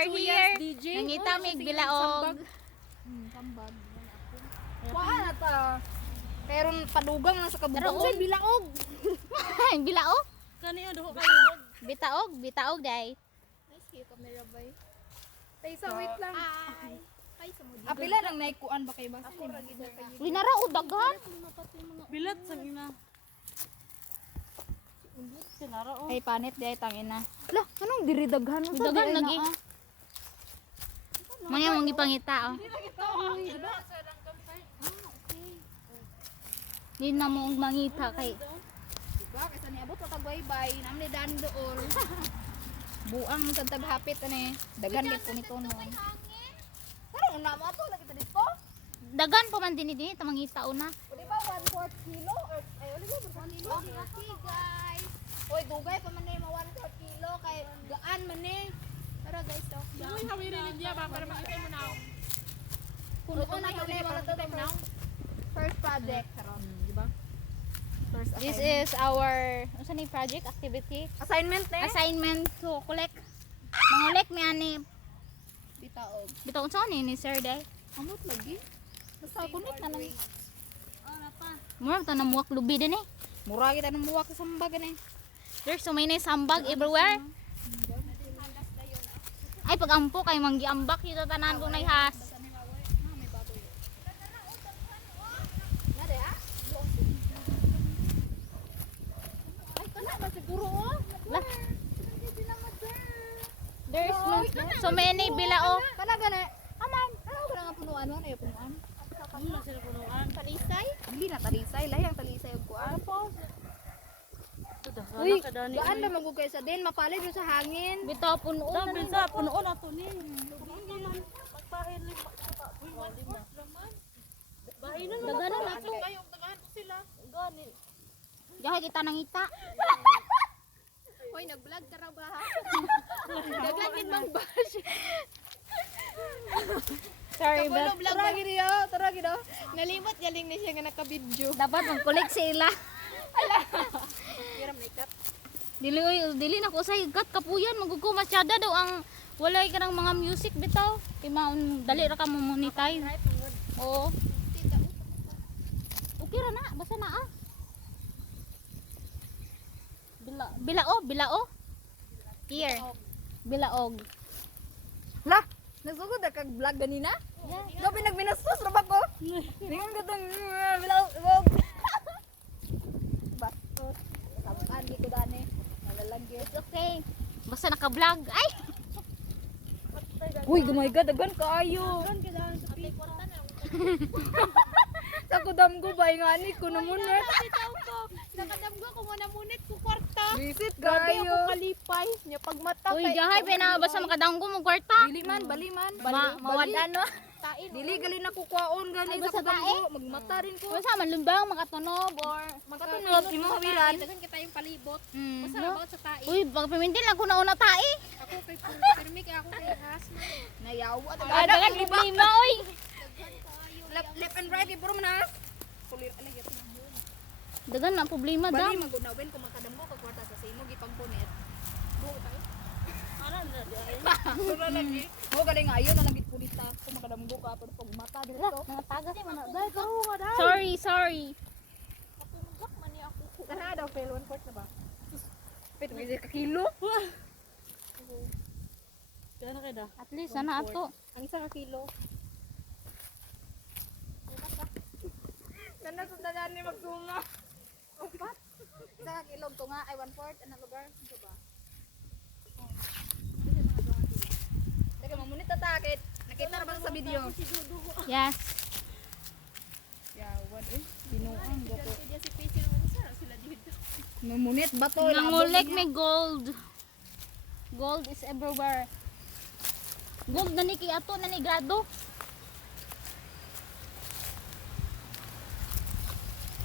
are here. DJ. Nangita mig bilaog. Kambag. Wala na ta. Pero padugang na sa Pero kabugaon. unsay bilaog? bilaog? Kaniyo daw kayo. Bitaog, bitaog day. Nice kayo camera bay. Taysa, wait lang. Ay, sa mudi. Apila lang naikuan ba kay ba? Ako ra gid kayo. Uy nara o daghan. Bilat sang ina. Oh. Ay panit di ay tangina. Lah, anong diri daghan Uy, daghan lagi. Maya mong gipangita oh. Di na mo mangita kay Diba? Kasi niabot sa tagbaybay, namni daan doon. Buang sa taghapit ani. Daghan gid ko nito noon. Pero una mo ato lagi ta dito. dagan pa man din din mangita una. O di ba 1/4 kilo or ay uli ba 1 kilo? Okay guys. Oy, dugay pa man ni mo 1/4 kilo kay gaan man ni. Tara guys, oh. Uy, hawiri ni diya ba para makita mo na. Kuno na yun eh, wala to first, first project karon, di ba? First This is our unsa ni project activity? assignment eh. Assignment to collect. Mangolek mi ani Bitaog. bitaw unsa ni ni sir day? Amot lagi. Basta kunik na lang. Mura ta namuwak lubi din eh. Mura kita nang buwak sa sambag ni. There's so many sambag everywhere. Ay pag ampo kay manggi ambak dito tanan kung nahas. Nade ah. Ay, kana ba siguro oh? Lah. There's so many bilao. Kana gani. Aman. Ano ba nga punuan mo? Ano punuan? Ano na sila punuan? Talisay? Hindi na talisay. Lahing talisay ang kuan. Ito Uy, daw. Na magugay sa din. Mapalit yun sa hangin. Bitaw puno na punuon ato ni. Magpahin ni. Wali na. Bahay na naman. Daganan na to. Kayong tagaan ko sila. Gani. Jahay kita nangita. Hoy, nag-vlog ka raw ba ha? Daglan din mang bash. Sorry but vlog ba gid yo? Tara gid oh. Nalimot galing ni siya nga naka-video. dapat mag-collect sila. Kira may cut. Dili oy, dili na ko say gat kapuyan magugo masyada daw ang walay ka ng mga music bitaw. Imaon dali ra ka mo monetize. Oo. Okay ra na, basta na ah. Bila bilao, bilao. Here. Bilaog. La, nagsugod na kag vlog ganina? Gabi nagminastos ra ba ko? Ningon ko tong bilaw wog. Bastos. Sabukan di ko It's okay. Basta naka-vlog. Ay, Uy, oh my god, dagan kaayo. Sa kudam ko ba nga ni ko na munit. Nakadamgo ko muna munit ko kwarta. Visit kaayo. kalipay. Nya pagmata uy, gahay pa basta makadanggo mo kwarta. Dili man, bali man. Ma ano. Dili gali na kukuaon gani Ay, sa basta tae. Magmata rin ko. Basta malumbang makatunog or Makatunog, imo hawiran. Dagan kita yung palibot. mm, Basta about sa tae. Uy, pag pimintin lang ko na una tae. Ako kay Permi kay ako kay Hasma. Nayawa. Ah, dagan problema, oy. Left, left and right, ibro mo na. Kulir, alay. Dagan na problema Bali, dam. magunawin kung makadam ko, kagwarta sa simo, gipagpunit. Buo tayo. Ano na di ay. Sura lagi. Mo galing ayo na langit kulita kung makadamgo ka pero pag mata dito. Mga tagas mo na. Dahil ka Sorry, sorry. Tara daw fail one fourth na ba? Pit ka kilo. Kaya na kaya At least sana ato. Ang isa ka kilo. Nana sa dalan ni magsunga. Upat. Isa ka kilo to nga ay one fourth ano lugar? Ito ba? Teka, mamunit na takit. Nakita na ba sa video? Yes. Yawan eh. Binuang dito. Mamunit ba to? Nangulek may gold. Gold is everywhere. Gold na ni kay ato na ni grado.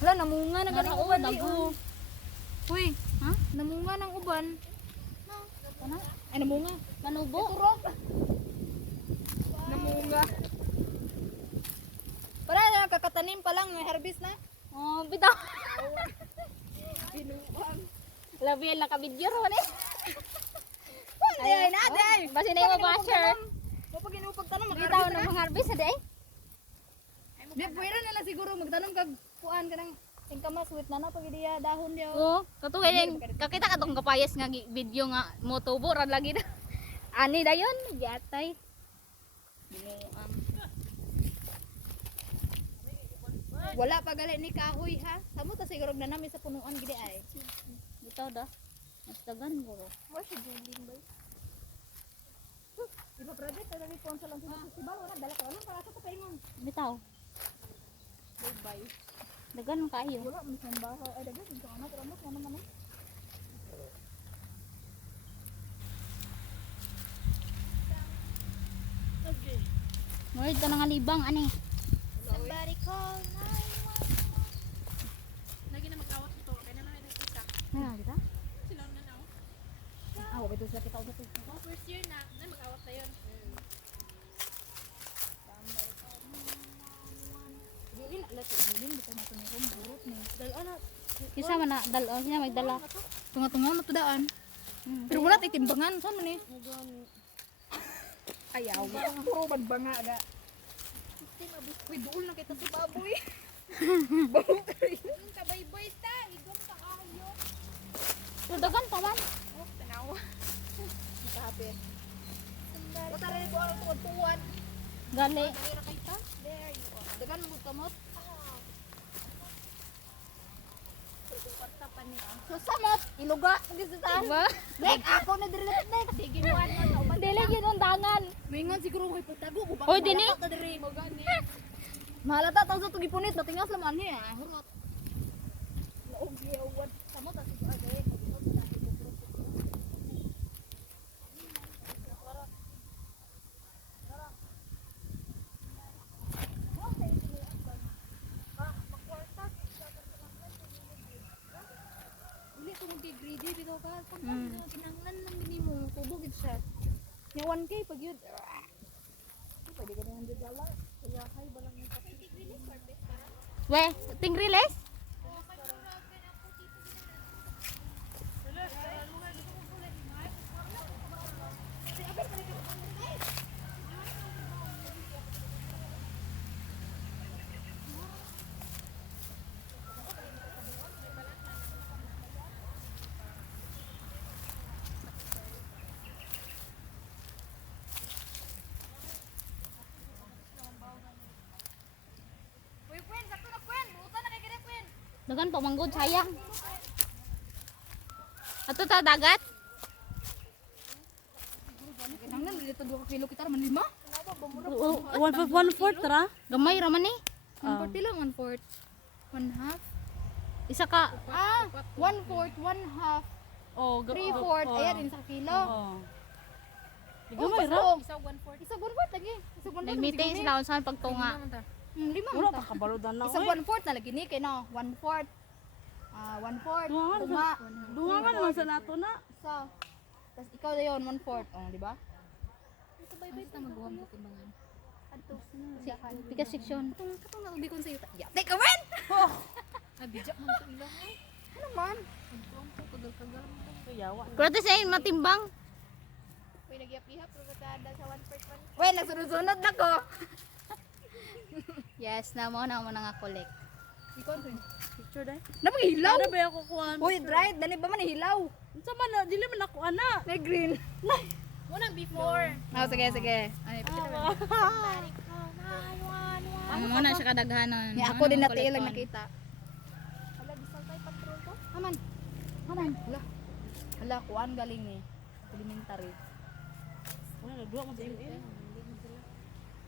Wala, namunga na galing uban. dago. Uy, Ha? namunga ng uban. Ano? Ay, namunga. Manubo. Turok. Namunga. Para na, kakatanim pa lang, may harvest na. Oh, bitaw. Binuang. Labi lang ka video ro ni. Ay, na, day. Basi na yung basher. Kapag inupag tanong, Bitaw na mga harvest na day. Di, pwede nila siguro magtanong kag kuan ka ng ingkamas with na na pag diya dahon diya. Oo, katungay din. Kakita ka tong kapayas nga video nga motubo ra lagi na. Ani dayon, yatay. Binuang. Wala pa gali ni kahoy ha. Samo ta siguro na nami sa punuan gidi ay. Bitaw da. Mas dagan ko. Mo si Juling ba? Di ba private pero ni konsa lang sa festival wala dala ka lang para sa paingon. Bitaw. Bye bye. Dagan kayo. Wala mo sa bahay ay dagat ito ana pero mo ano Murid ka nga libang ani. Somebody call 911. Lagi na mag-awat ito. Kaya na namin nagkita. Na kita. Sila na na. Ah, wa bito sila kita ulit. Oh, first year na. Na mag-awat na yun. Dili na lati dili bitaw na mo burot ni. Dal ana Kisa man na dal oh, siya magdala. tunga-tunga na tudaan. Hmm. Pero wala tay timbangan sa man ni. Ayaw. Puro magbanga ga. Uy, duol na kita sa baboy. Yung kabayboy ta, igong ka kayo. Pero dagan pa man. Oh, tanaw. Nakahapit. Wata rin ko ang tuwad-tuwad. Gali. Dahira kay ta. There you are. Dagan mo kamot. So samot, iluga. Hindi sa taas. Diba? Nek, ako na diri nek. Sige mo ano. Dili gyud undangan. Mingon siguro kay pagtago ko. Oy, dini. Mahalata taw sa tugipunit, natingas laman niya. Hurot. Laog giyawad. Samot ta siguro dai. Dili ko mag-greedy bitaw ka. Pag Mm. kinanglan lang din mo, tubugid siya. Ni 1K pag yun. ah. Pwede ka na dollar. Kaya kay balang yung kasi. We, ting release? Uy, Queen, sakto na Queen. Buta na kay kini Queen. Dagan pa manggod sayang. Ato ta dagat. Kinanglan dito 2 kilo kita man lima. One, one fourth ra? Gamay ra man ni. 1 lang 1 fourth. 1 half. Isa ka. Ah, 1 fourth, 1 half, Oh, 3 fourth. Ayan din sa kilo. Oh. Gamay ra. Isa 1 fourth. Isa 1 fourth lagi. Isa 1 fourth. Nagmeeting sila unsaon pagtunga. Hmm, lima Wala ta. pa kabalodan na. Isa oy. 1 fourth na lagi ni kay no. 1 fourth. Ah, 1 fourth. Dungangan Tuma. Dungangan man sa nato na. So, tas ikaw na yun, 1 fourth. Oh, di ba? Ito ba ito magawa mo timbangan? Adto. Si, pika section. Katong katong na ubi kon sa yuta. Ya, take a win. Oh. Abijak man to ilang. Ano man? Kuyawa. Pero sa matimbang. Uy, nagyap-ihap pero kada sa 1 fourth 1. Uy, nagsunod-sunod na ko. Yes, na mo na mo na nga collect. Ikaw rin. Picture dai. Napahilaw. Ano ba ako kuan? Uy, dried. Dali ba man hilaw? Unsa man na dili man ako ana. May green. Muna before. Oh, sige, sige. Ay, Ang mo na siya kadaghanon. Ni ako din natin lang nakita. Hala, bisal tayo patrol ko. Haman. Haman. Hala. Hala, kuan galing ni. Elementary. Wala duwa mo sa.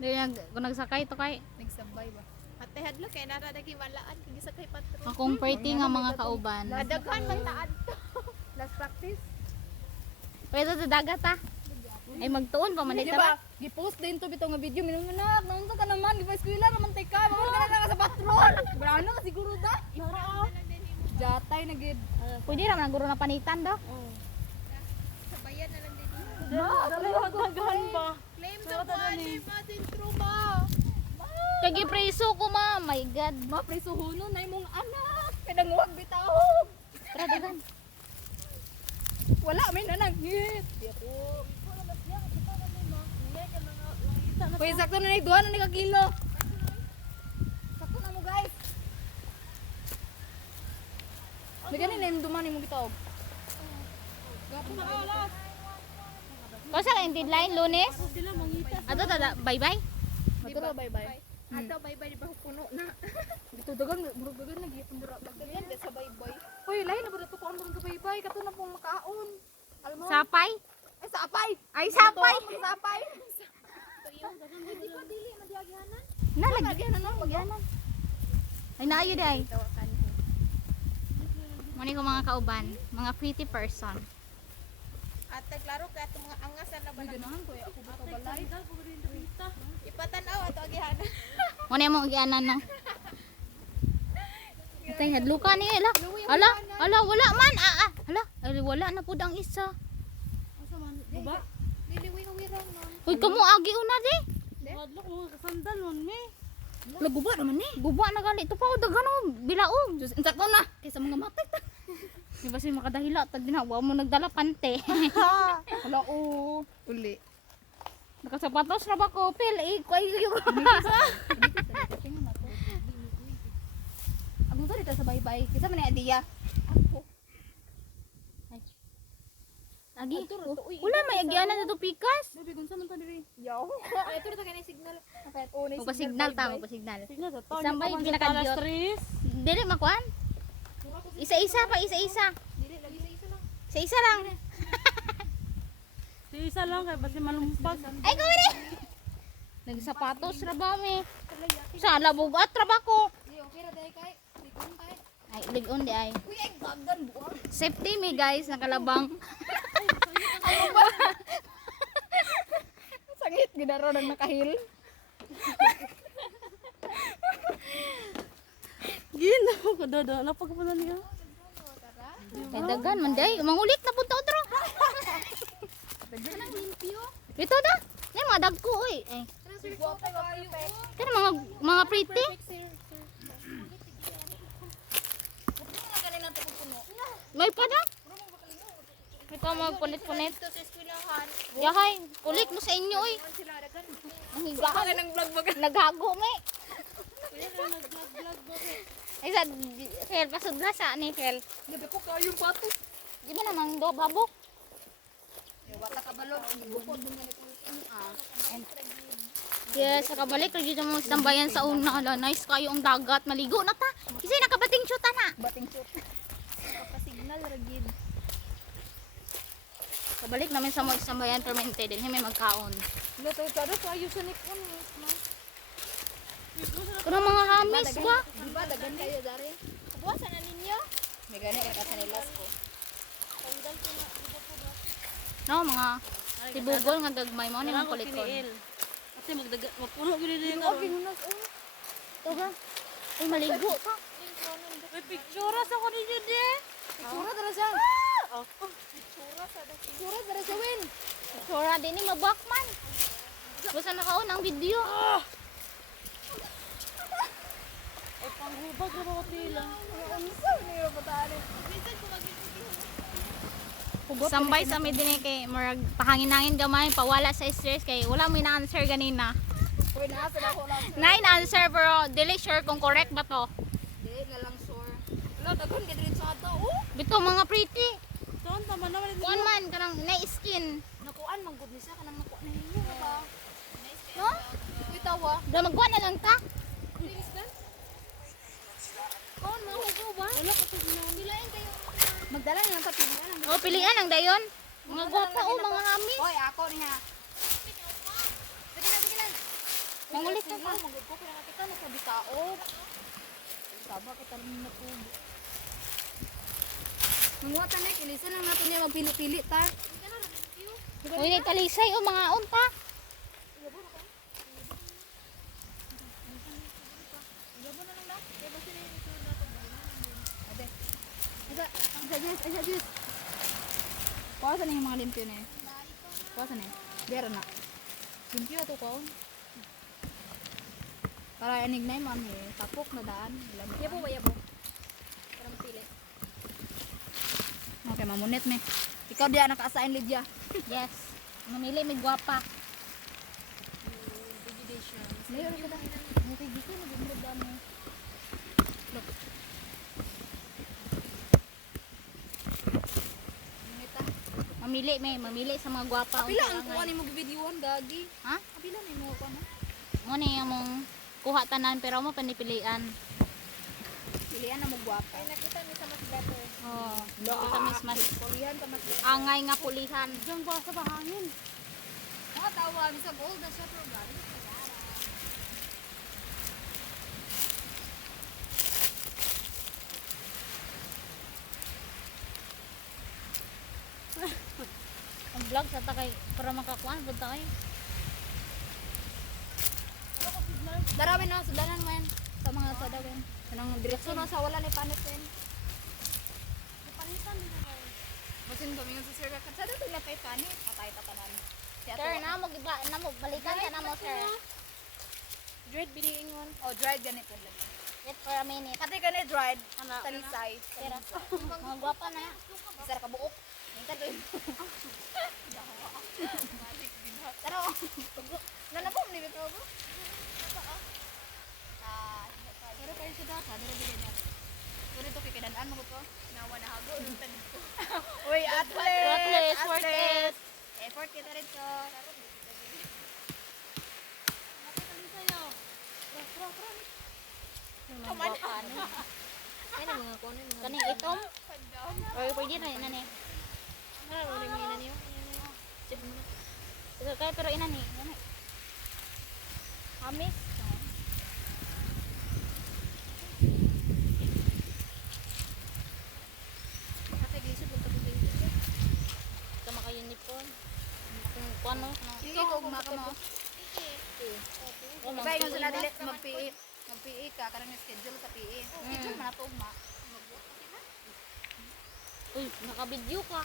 Di nag kung nagsakay to kay Nagsabay ba? Ate hadlo kay nara nagi malaan kay sa kay patro. akong pretty nga mga kauban. Adaghan man taad. Last practice. Pwede sa dagat ah. Ay magtuon pa man Di dito ba? ba? Gi-post din to bitaw nga video minum na. Naunsa ka naman, di ba eskwela naman tay ka. Mawala ka na ka sa patrol. Brano ka siguro da. Jatay na gid. Pwede ra man guro na panitan do. Sabayan na lang din. Daghan ba? Claim the money, matin truma. Kagi preso ko ma, my god. Ma preso huno na imong anak. Kanang wag bitawog. Tara dagan. Wala may nananghit. Di ako. Uy, sakto na ni duha na ano ni kilo. Sakto na mo guys. Lagyan ni name duman ni mo bitawog. Gapo na alas sa yung deadline, lunes? Ato, tada, bye-bye. Ato na bye bye. Ato, bye-bye, di ba puno na? Dito dagan murag dagan na gihapon dira Ganyan, di sa bye-bye. Uy, lain na ba dito ko ang mga bye bye kato na pong makaon. Sapay? Ay sapay. Ay, sapay! Sapay. Nalagyan na no, magyanan. Ay, naayo di ay. Muni ko mga kauban, mga pretty person. At naglaro ka itong mga angasan na ba na Ganahan ko ako ba balay. Dal ko rin dito. ipatanaw ato agihanan. Muni mo gianan no. Atay hadluka ni ala. Ala, ala wala man. Ah, ah. Ala, wala na pud ang isa. Asa man? Guba? Liliwing-wirang nun. Uy, kamo agi una di. Wadlo ko mga kasandal man me. Laguba naman ni. Guba na gali to pa o daghan o bilaog. Diyos, sakto na. Kaysa mga matik. Di ba si makadahila tag ginawa mo nagdala pante. Wala o. Uli. Nakasapatos na ba ko? Pel, eh, ko ay Ako to dito sa bye. Kaysa man ni Adia. Agi. Wala may agianan na to pikas. Baby, gunsa man ta diri? Yaw. Ito na tayo signal. Oh, na Magpa-signal ta, magpa-signal. Tingnan sa to. Isang bay. Stress. Dili makuan. Isa-isa pa, isa-isa. Dili, lagi sa isa lang. Isa-isa lang. Si isa lang kay basi malumpag. Ay, ko rin. Nagsapatos ra ba mi? Sa labog at trabako. Di okay ra dai kay. Di kun kay. Ay, ligon di ay. Buang. Safety mi guys, nakalabang. Sangit gidaro nang nakahil. Gino ko dodo. Napagpunan niya. Kay dagan man day, mangulik na punta otro. Ito da. Nay mga dagko oy. Kayo. kani mga mga pretty. May pa na. Ikaw magpunit-punit. Yahay, kulik mo sa inyo oy. Ano sila dagan? Nahiga ka. Ng vlog vlog. Naghago me. Ay sa Kel pasudla sa ni Kel. Gabi ko kayong pato. Di ba namang do babok? Wata ka mo Ah. Yes, sa kabalik lagi mo tambayan sa una. Ala, nice kayo ang dagat, maligo na ta. Kasi nakabating shoot na. Bating shoot. Kapasignal, ragid. Kabalik namin sa mga sambayan permente din, may magkaon. Luto do kayo sa nikon. Kuno mga hamis ba? Di ba dagan kayo dari? Buwasan na ninyo. May gani ka kasi nilas ko. No, mga tibugol nga gagmay mo ni Kailangan ng ko. Kasi magdaga, mapuno gini din Okay, ka. nunas oh. Ito ba? Ay, maligo ta. May picture sa ko ninyo di. Sura dara siya. Oh. Sura dara siya win. Sura din ni mabakman. Basta nakaon ang video. Ay panghubag na ko tila. Unsa ni ro patani? Sambay sa mi din kay murag pahangin-hangin gamay, pawala sa stress kay wala mo ganina. Sa ako lang. Nine answer pero dili sure kung correct ba to. Di na lang sure. Wala dagan ka diri sa ato. Oh. Bito mga pretty. Saan tama naman ito. Kuan man kanang na skin. Nakuan man gud ni siya kanang nakuan na ninyo ba? No? Uy tawa. Da magkuha na lang ta. Kon mo ko ba? Wala ko sa Bilain kayo. Magdala na lang ta pilihan. O pilian ang dayon. Mga gwapa o mga hamis. Hoy, ako niya. Sige na, sige na. Mangulit na ta. Magod ko kaya nakita na sa bitaog. Saba kita rin na po. Manguha ta na, lang natin niya magpili-pili ta. Uy, ni talisay o mga unta. Jess, isa, Jess. Kuha na yung mga limpyo na eh. Kuha na eh. Bera na. Limpyo to ko. Para anig na yung man eh. Tapok na daan. Yabo ba, yabo? Para mapili. Okay, mamunit me. Ikaw diya naka-assign Lydia. Yes. Mamili may gwapa. Hindi gito na gumod damo. Mamili may mamili sa mga gwapa Pila unsa ang kuha ni mo videoan gagi. Ha? Pila ni mo kuha na. Mo ni among kuha tanan pero mo panipilian. Pilihan na mo gwapa. Ay, nakita niyo sa mas better. Oh, kita mas mas Pulihan pa mas. angay nga pulihan. Diyan ba sa bahangin? Mga tawa mi sa gold na siya pero vlog sa takay para makakuan pud tayo. Darawin na sudanan mo yan. Sa mga sadawin. Kanang diretso na sa wala ni panit yan. Masin kami sa sir ka. Sada sila kay panit. Patay tatanan. Si ato. Sir, na mo giba na mo balikan ka na mo sir. Dread biliingon. Oh, dried ganito lagi. Wait for a minute. Kati gani dried. Ano? Talisay. Mga gwapa na. Isa ka buok. Minta doon. Pero, nana po, hindi ko ba? Ah, pero kayo sa data, dara bilhin niya. Pero ito kikidadaan mo ko to. Nawa na hago. Nung tanong ko. Uy, athlete! Athlete, worth it. Effort kita rin to. Mga gwapa na. Kaya mga kuno mo. Kani itom? Or pwede na ina ni. Ano mo ni mga niyo? Ito kaya pero ina ni. Ano? Amis. Ate gisod mo tapos dito. Ito maka uniform. Kung kuano. Sige, kung maka mo. Oh, Kaya yung sila dili, mag-PE. Mag-PE ka, karang schedule sa PE. Schedule man na to, ugma. Uy, naka-video ka.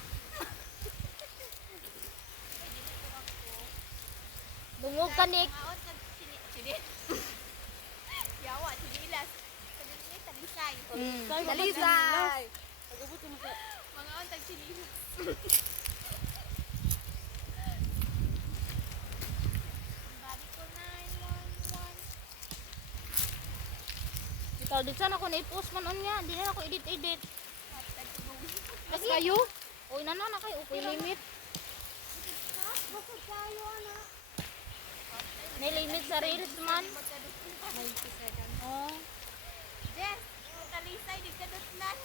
Dungog ka, Nick. Maot ka sini. Sini. Yawa, sinilas. Kadali ni talisay. Mm. Dalisay! Mga on tag sinilas. Body ko 911. Ikaw, di sana ako na-post man on nga. Di na ako edit-edit. Mas kayo? Uy, nana na kayo. Okay, limit. Bakit tayo na? May limit sa reels man. 90 seconds. Oh. Yung talisay, di ka dutlan.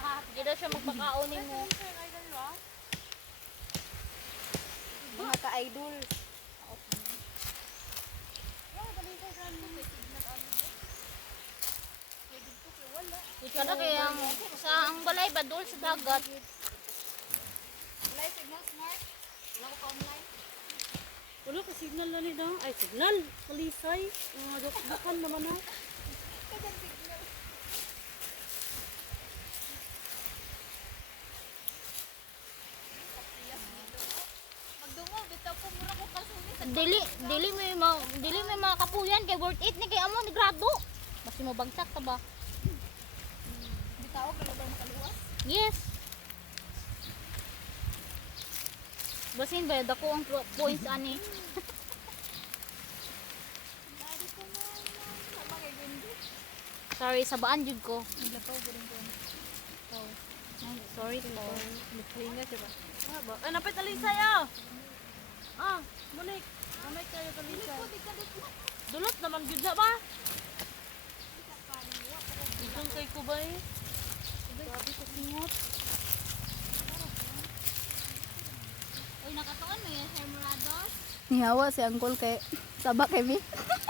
Ah, di daw siya magpakaoni mo. Mga ka-idol. Ikaw na kaya sa ang balay badol sa dagat. Wala yung signal smart. Wala ko pa-online. Wala ka signal na nila. Ay, signal. Kalisay. Mga dok-dokan naman ha. Magdungog, bitaw ko mura ko kasuni sa Dili, dili may ma, dili may mga kapuyan kay worth it ni kay amo ni grado. Basi mo bagsak ka ba? Bitawag, wala ba makaluwas? Yes. Basin ba dako ang points ani? Sorry, sabaan jud ko. Naglapaw ko rin ko. Ay, sorry po. Naglinga siya ba? Ah, ba? Ah, napay talisay ah! Monik. Namay kayo talisay. Dulot naman gud na ba? Itong kay Kubay. Grabe ko singot. Uy, nakatuon mo yan, Sir Morados. Nihawa si Uncle kay Sabak kay Mi.